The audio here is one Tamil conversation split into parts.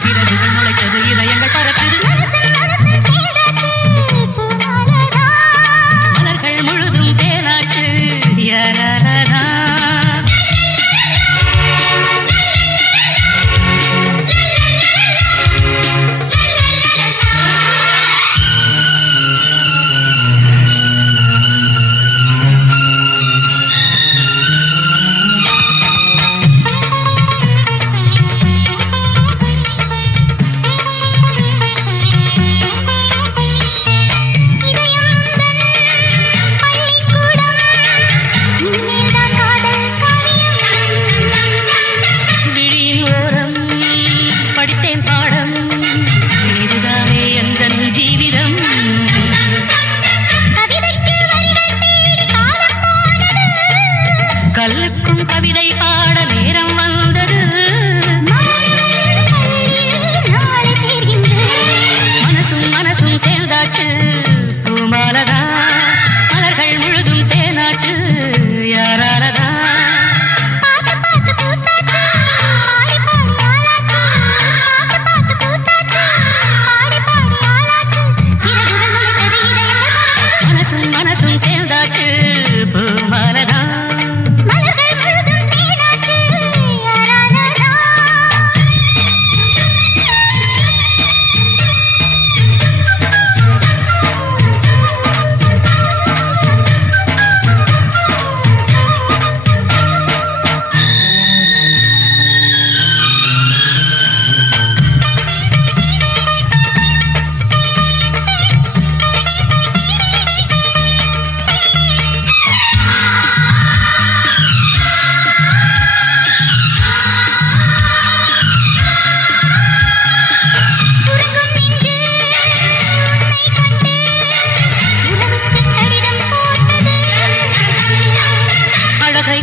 சிறகுகள் முளைத்தது இதயங்கள் பறக்குது மலர்கள் முழுதும் தேனாச்சு யாராலதா படித்தேன் பாடம் இதுதானே எந்தன் ஜீவிதம் கல்லுக்கும் கவிதை பாட நேரம் வந்தது மனசும் மனசும் சேர்ந்தாச்சு பூமாலதா மலர்கள் முழுதும் தேனாச்சு யாராலதா மனசும் சேர்ந்தாச்சு பூமாலதா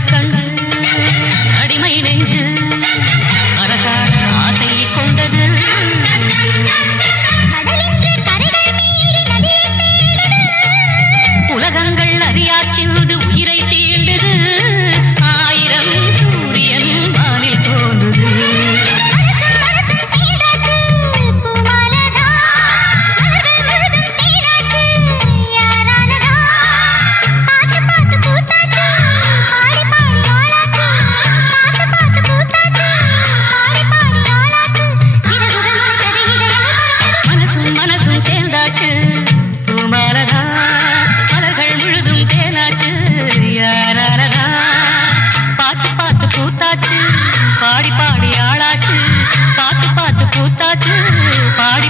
கண்டு அடிமை நெஞ்சு அரசான ஆசை கொண்டது உலகங்கள் அறியாச்சிந்து உயிரை தீண்டது ஆயிரம் சூரியன் வானில் தோன்றுது மனசும் சேர்ந்தாச்சு பூமாலதா மலர்கள் முழுதும் தேனாச்சு யாராலதா பார்த்து பார்த்து பூத்தாச்சு பாடி பாடி ஆளாச்சு பார்த்து பார்த்து பூத்தாச்சு பாடி